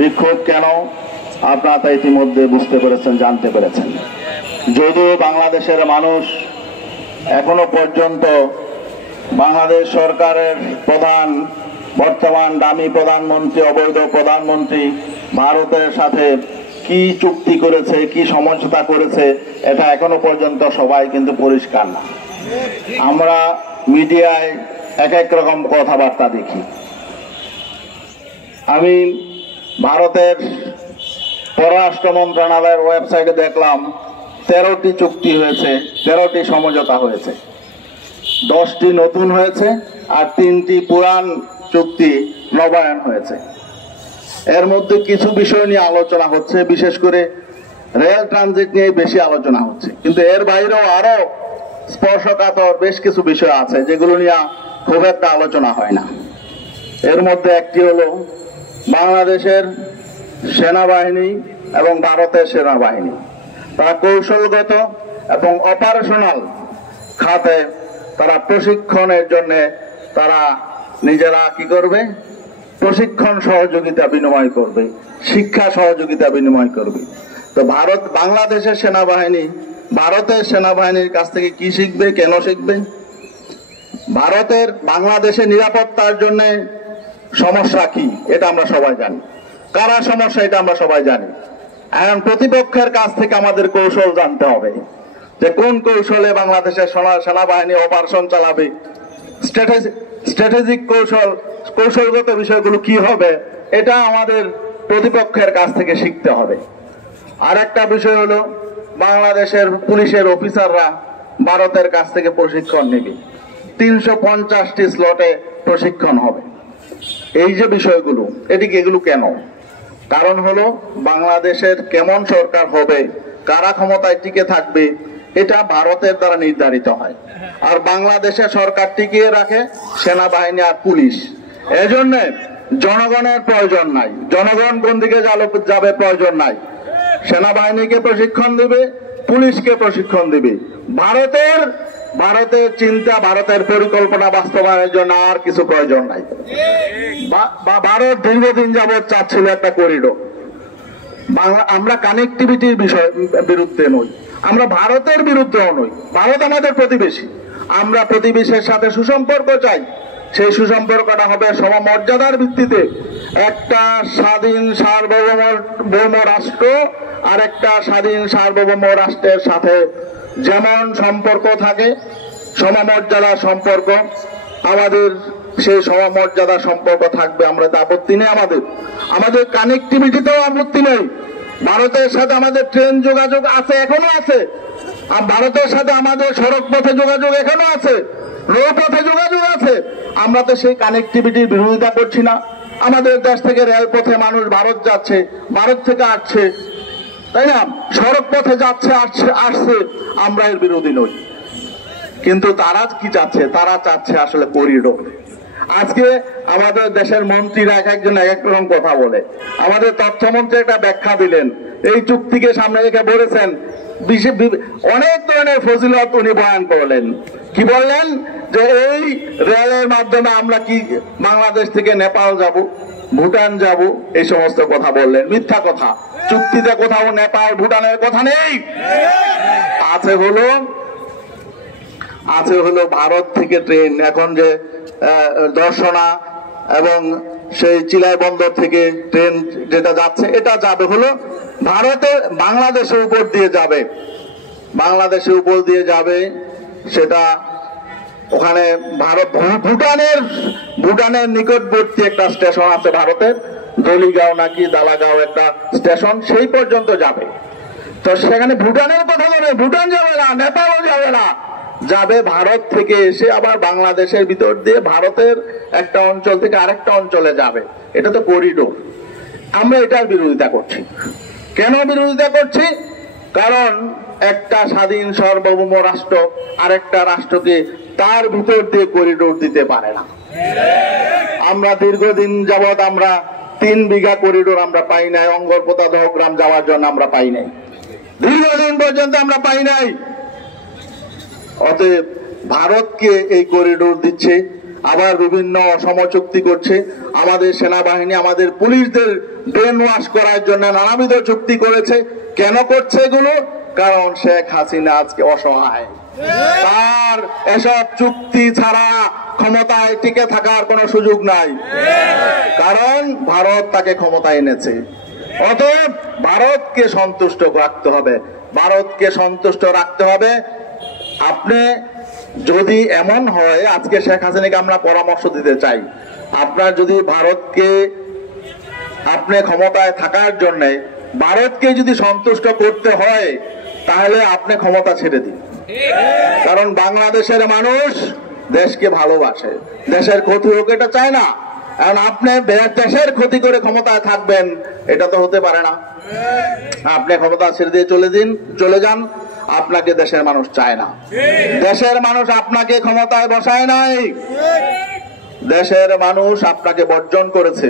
বিক্ষোভ কেন আপনারা তা ইতিমধ্যে বুঝতে পেরেছেন, জানতে পেরেছেন। যদিও বাংলাদেশের মানুষ এখনো পর্যন্ত বাংলাদেশ সরকারের বর্তমান দামি প্রধানমন্ত্রী, অবৈধ প্রধানমন্ত্রী ভারতের সাথে কি চুক্তি করেছে, কি সমঝোতা করেছে, এটা এখনো পর্যন্ত সবাই কিন্তু পরিষ্কার না। আমরা মিডিয়ায় এক এক রকম কথাবার্তা দেখি। আমি ভারতের পররাষ্ট্র মন্ত্রণালয়ের ওয়েবসাইটে দেখলাম 13টি চুক্তি হয়েছে, 13টি সমঝোতা হয়েছে, 10টি নতুন হয়েছে আর 3টি পুরান চুক্তি নবায়ন হয়েছে। এর মধ্যে কিছু বিষয় নিয়ে আলোচনা হচ্ছে, বিশেষ করে রেল ট্রানজিট নিয়ে বেশি আলোচনা হচ্ছে, কিন্তু এর বাইরেও আরো স্পর্শকাতর বেশ কিছু বিষয় আছে যেগুলো নিয়ে খুব একটা আলোচনা হয় না। এর মধ্যে একটি হলো বাংলাদেশের সেনাবাহিনী এবং ভারতের সেনাবাহিনী, তারা কৌশলগত এবং অপারেশনাল খাতে তারা প্রশিক্ষণের জন্য তারা নিজেরা কি করবে, প্রশিক্ষণ সহযোগিতা বিনিময় করবে, শিক্ষা সহযোগিতা বিনিময় করবে। তো বাংলাদেশের সেনাবাহিনী ভারতের সেনাবাহিনীর কাছ থেকে কি শিখবে, কেন শিখবে? ভারতের বাংলাদেশের নিরাপত্তার জন্য সমস্যা কি এটা আমরা সবাই জানি, কারা সমস্যা এটা আমরা সবাই জানি। এখন প্রতিপক্ষের কাছ থেকে আমাদের কৌশল জানতে হবে যে কোন কৌশলে বাংলাদেশের সেনাবাহিনী অপারেশন চালাবে, স্ট্র্যাটেজিক কৌশলগত বিষয়গুলো কি হবে, এটা আমাদের প্রতিপক্ষের কাছ থেকে শিখতে হবে। আর একটা বিষয় হলো বাংলাদেশের পুলিশের অফিসাররা ভারতের কাছ থেকে প্রশিক্ষণ নেবে, 350টি স্লটে প্রশিক্ষণ হবে। এই যে বিষয়গুলো, এগুলো কেন? কারণ হলো বাংলাদেশের কেমন সরকার হবে, কারা ক্ষমতায় টিকে থাকবে, এটা ভারতের দ্বারা নির্ধারিত হয়। আর বাংলাদেশের সরকার টিকিয়ে রাখে সেনাবাহিনী আর পুলিশ। এজন্য জনগণের প্রয়োজন নাই, জনগণ কোন দিকে যাবে প্রয়োজন নাই। সেনাবাহিনীকে প্রশিক্ষণ দিবে, পুলিশকে প্রশিক্ষণ দিবে। ভারতের চিন্তা, ভারতের পরিকল্পনা বাস্তবায়নের জন্য আর কিছু প্রয়োজন নাই। ভারত দীর্ঘদিন যাবৎ চাচ্ছিল একটা করিডোর। আমরা কানেক্টিভিটির বিরুদ্ধে নই, আমরা ভারতের বিরুদ্ধেও নই। ভারত আমাদের প্রতিবেশী, আমরা প্রতিবেশীর সাথে সুসম্পর্ক চাই। সেই সুসম্পর্কটা হবে সমমর্যাদার ভিত্তিতে। একটা স্বাধীন সার্বভৌম রাষ্ট্র আর একটা স্বাধীন সার্বভৌম রাষ্ট্রের সাথে যেমন সম্পর্ক থাকে, সমমর্যাদার সম্পর্ক, আমাদের সেই সমমর্যাদার সম্পর্ক থাকবে। আমরা তো আপত্তি নেই, আমাদের কানেক্টিভিটিতেও আপত্তি নেই। ভারতের সাথে আমাদের ট্রেন যোগাযোগ আছে, এখনো আছে। আর ভারতের সাথে আমাদের সড়ক পথে যোগাযোগ এখনো আছে, নৌপথে যোগাযোগ আছে। আমরা তো সেই কানেক্টিভিটির বিরোধিতা করছি না। আমাদের দেশ থেকে রেলপথে মানুষ ভারত যাচ্ছে, ভারত থেকে আসছে, তাই না? সড়ক পথে যাচ্ছে, আসছে, আমরা এর বিরোধী নই। কিন্তু তারা কি চাচ্ছে? তারা চাচ্ছে আসলে করিডোর। আজকে আমাদের দেশের মন্ত্রীরা এক একজন এক এক রকম কথা বলে। আমাদের তথ্যমন্ত্রী একটা ব্যাখ্যা দিলেন, এই চুক্তিকে সামনে রেখে বলেছেন অনেক ধরনের ফজিলত উনি বয়ান করলেন। কি বললেন? যে এই রেলের মাধ্যমে আমরা কি বাংলাদেশ থেকে নেপাল যাব, ভুটান যাব, এই সমস্ত কথা বললেন। মিথ্যা কথা। চুক্তিতে কোথাও নেপাল ভুটানের কথা নেই। আছে হলো ভারত থেকে ট্রেন, এখন যে দর্শনা এবং সেই চিলাই বন্দর থেকে ট্রেন যেটা যাচ্ছে, এটা যাবে হলো বাংলাদেশের উপর দিয়ে যাবে। বাংলাদেশের উপর দিয়ে যাবে, সেটা ওখানে ভুটানের নিকটবর্তী একটা স্টেশন আছে ভারতের, দলিগাঁও নাকি দালাগাঁও একটা স্টেশন, সেই পর্যন্ত যাবে। তো সেখানে ভুটানের কথা বলে, ভুটান যাবে না, নেপালও যাবে না, যাবে ভারত থেকে এসে আবার বাংলাদেশের ভিতর দিয়ে ভারতের একটা অঞ্চল থেকে আরেকটা অঞ্চলে যাবে। এটা তো করিডোর। আমরা এটার বিরোধিতা করছি। কেন বিরোধিতা করছি? কারণ একটা স্বাধীন সার্বভৌম রাষ্ট্র আরেকটা রাষ্ট্রকে তার ভিতর দিয়ে করিডোর দিতে পারে না। আমরা দীর্ঘদিন যাবৎ আমরা 3 বিঘা করিডোর আমরা পাই নাই, অঙ্গরপোতা দহগ্রাম যাওয়ার জন্য আমরা পাই নাই, দীর্ঘদিন পর্যন্ত আমরা পাই নাই। অতএব ভারতকে এই করিডোর দিচ্ছে, আবার বিভিন্ন সমচুক্তি করছে, আমাদের সেনাবাহিনী আমাদের পুলিশদের ব্রেন ওয়াশ করার জন্য নানাবিধ চুক্তি করেছে। কেন করছে এগুলো? কারণ শেখ হাসিনা আজকে অসহায়, তার এসব চুক্তি ছাড়া ক্ষমতায় টিকে থাকার কোনো সুযোগ নাই, কারণ ভারত তাকে ক্ষমতায় এনেছে। অতএব ভারতকে সন্তুষ্ট রাখতে হবে, ভারতকে সন্তুষ্ট রাখতে হবে। আপনি যদি এমন হয়, আজকে শেখ হাসিনাকে আমরা পরামর্শ দিতে চাই, আপনার যদি ভারতকে আপনি ক্ষমতায় থাকার জন্য ভারতকে যদি সন্তুষ্ট করতে হয়, তাহলে আপনি ক্ষমতা ছেড়ে দিন। কারণ বাংলাদেশের মানুষ দেশকে ভালোবাসে, দেশের ক্ষতি হোক এটা চায় না। কারণ আপনি দেশের ক্ষতি করে ক্ষমতায় থাকবেন, এটা তো হতে পারে না। আপনি ক্ষমতা ছেড়ে দিয়ে চলে যান, আপনাকে দেশের মানুষ চায় না। দেশের মানুষ আপনাকে ক্ষমতায় বসায় নাই, দেশের মানুষ আপনাকে বর্জন করেছে।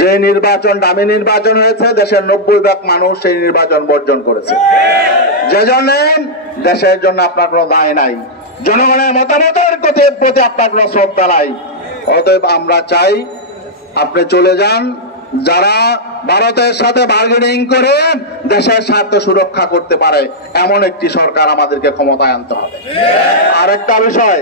যে নির্বাচন দামি নির্বাচন হয়েছে, দেশের 90% মানুষ সেই নির্বাচন বর্জন করেছে। যে জন্য দেশের জন্য আপনার কোনো দায় নাই, জনগণের মতামতের প্রতি আপনার কোনো শ্রদ্ধা নাই। অতএব আমরা চাই আপনি চলে যান। যারা ভারতের সাথে বার্গেনিং করে দেশের স্বার্থ সুরক্ষা করতে পারে এমন একটি সরকার আমাদেরকে ক্ষমতায় আনতে হবে। আরেকটা বিষয়,